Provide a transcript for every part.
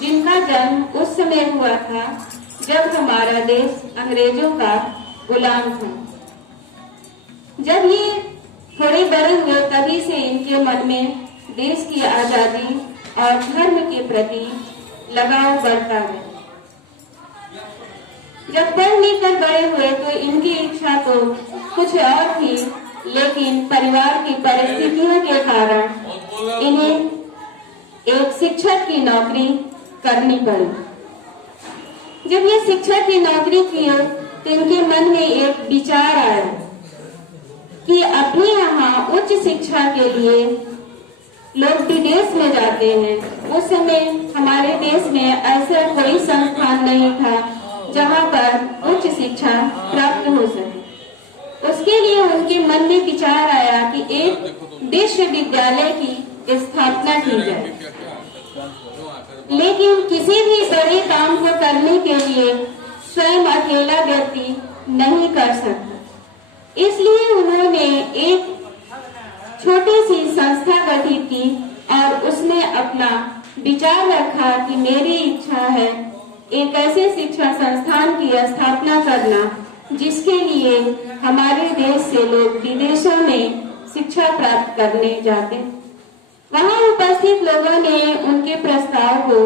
जिनका जन्म उस समय हुआ था जब हमारा देश अंग्रेजों का गुलाम था। जब ये थोड़े बड़े हुए तभी से इनके मन में देश की आजादी और धर्म के प्रति लगाव बढ़ता गया। जब पढ़ लिख कर बड़े हुए तो इनकी इच्छा तो कुछ और थी, लेकिन परिवार की परिस्थितियों के कारण इन्हें एक शिक्षक की नौकरी करनी पड़ी। जब ये शिक्षक की नौकरी की तो इनके मन में एक विचार आया कि अपने यहाँ उच्च शिक्षा के लिए लोग विदेश में जाते हैं। उस समय हमारे देश में ऐसा कोई संस्थान नहीं था जहाँ पर उच्च शिक्षा प्राप्त हो सके। उसके लिए उनके मन में विचार आया कि एक विश्वविद्यालय की स्थापना की जाए, लेकिन किसी भी बड़े काम को करने के लिए स्वयं अकेला व्यक्ति नहीं कर सकता। इसलिए उन्होंने एक छोटी सी संस्था गठित की और उसमें अपना विचार रखा कि मेरी इच्छा है एक ऐसे शिक्षा संस्थान की स्थापना करना जिसके लिए हमारे देश से लोग विदेशों में शिक्षा प्राप्त करने जाते। वहां उपस्थित लोगों ने उनके प्रस्ताव को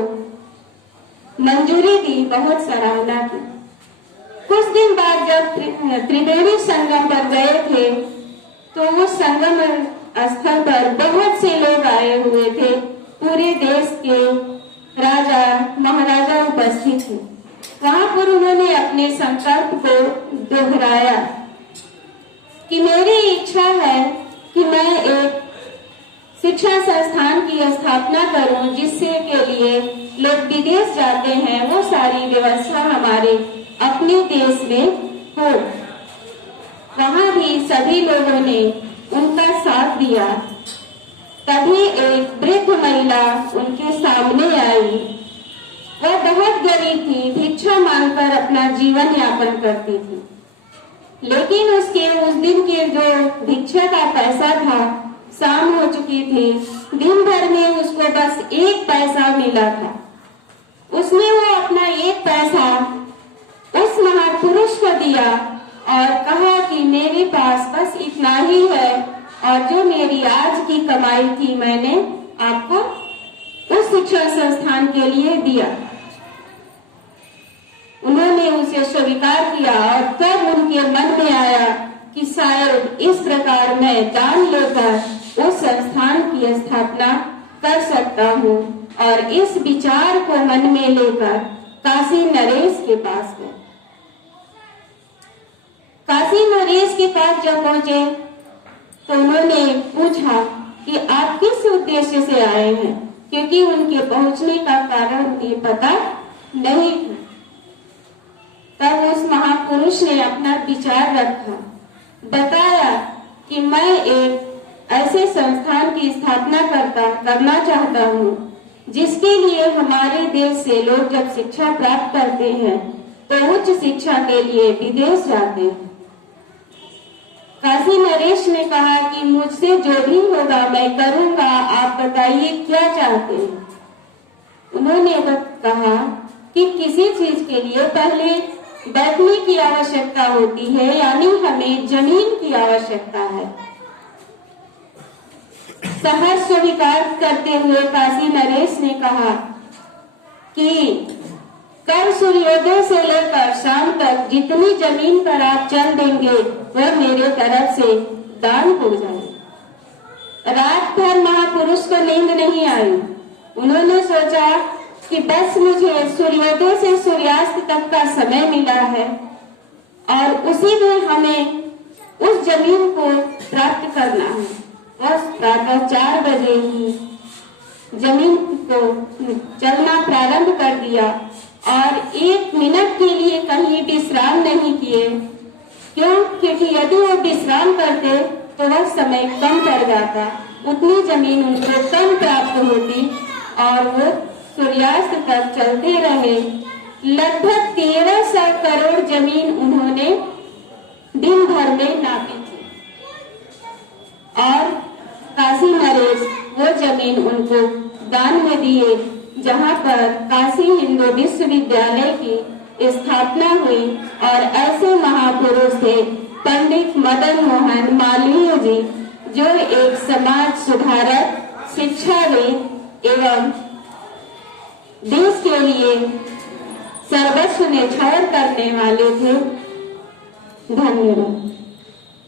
मंजूरी दी, बहुत सराहना की। कुछ दिन बाद जब त्रिवेणी संगम पर गए थे तो उस संगम स्थल पर बहुत से लोग आए हुए थे। पूरे देश के राजा महाराजा उपस्थित थे। वहां पर उन्होंने अपने संकल्प को दोहराया कि मेरी इच्छा है कि मैं एक शिक्षा संस्थान की स्थापना करूं जिससे के लिए लोग विदेश जाते हैं वो सारी व्यवस्था हमारे अपने देश में हो। वहां भी सभी लोगों ने उनका साथ दिया। तभी एक वृद्ध महिला उनके सामने आई। वह बहुत गरीब थी, भिक्षा मांगकर अपना जीवन यापन करती थी, लेकिन उसके उस दिन के जो भिक्षा का पैसा था शाम हो चुकी थी। दिन भर में उसको बस 1 पैसा मिला था। उसने वो अपना 1 पैसा उस महापुरुष को दिया और कहा कि मेरे पास बस इतना ही है और जो मेरी आज की कमाई थी मैंने आपको उस शिक्षा संस्थान के लिए दिया। उन्होंने उसे स्वीकार किया और तब उनके मन में आया कि शायद इस प्रकार मैं दान लेकर उस संस्थान की स्थापना कर सकता हूँ, और इस विचार को मन में लेकर काशी नरेश के पास गए। काशी नरेश के पास जब पहुंचे तो उन्होंने पूछा कि आप किस उद्देश्य से आए हैं, क्योंकि उनके पहुंचने का कारण ये पता नहीं था। तब उस महापुरुष ने अपना विचार रखा, बताया कि मैं एक ऐसे संस्थान की स्थापना करना चाहता हूँ जिसके लिए हमारे देश से लोग जब शिक्षा प्राप्त करते हैं तो उच्च शिक्षा के लिए विदेश जाते हैं। काशी नरेश ने कहा कि मुझसे जो भी होगा मैं करूंगा, आप बताइए क्या चाहते हैं। उन्होंने कहा कि किसी चीज के लिए पहले बैठने की आवश्यकता होती है, यानी हमें जमीन की आवश्यकता है। सहर्ष स्वीकार करते हुए काशी नरेश ने कहा कि कल सूर्योदय से लेकर शाम तक जितनी जमीन पर आप चल देंगे वह मेरे तरफ से दान हो जाए। रात भर महापुरुष को नींद नहीं आई। उन्होंने सोचा कि बस मुझे सूर्योदय से सूर्यास्त तक का समय मिला है और उसी में हमें उस जमीन को प्राप्त करना है। बस प्रातः 4 बजे ही जमीन को चलना प्रारंभ कर दिया और 1 मिनट के लिए कहीं विश्राम नहीं किए। क्यों? क्योंकि यदि वो विश्राम करते तो वह समय कम पड़ जाता, उतनी जमीन उनको कम प्राप्त होती और वो सूर्यास्त तक चलते रहे। लगभग 1300 करोड़ जमीन उन्होंने दिन भर में नापी थी और काशी नरेश वो जमीन उनको दान में दिए। जहां पर काशी हिंदू विश्वविद्यालय की स्थापना हुई और ऐसे महापुरुष थे पंडित मदन मोहन मालवीय जी, जो एक समाज सुधारक, शिक्षाविद एवं देश के लिए सर्वस्व न्यौछावर करने वाले थे। धन्यवाद।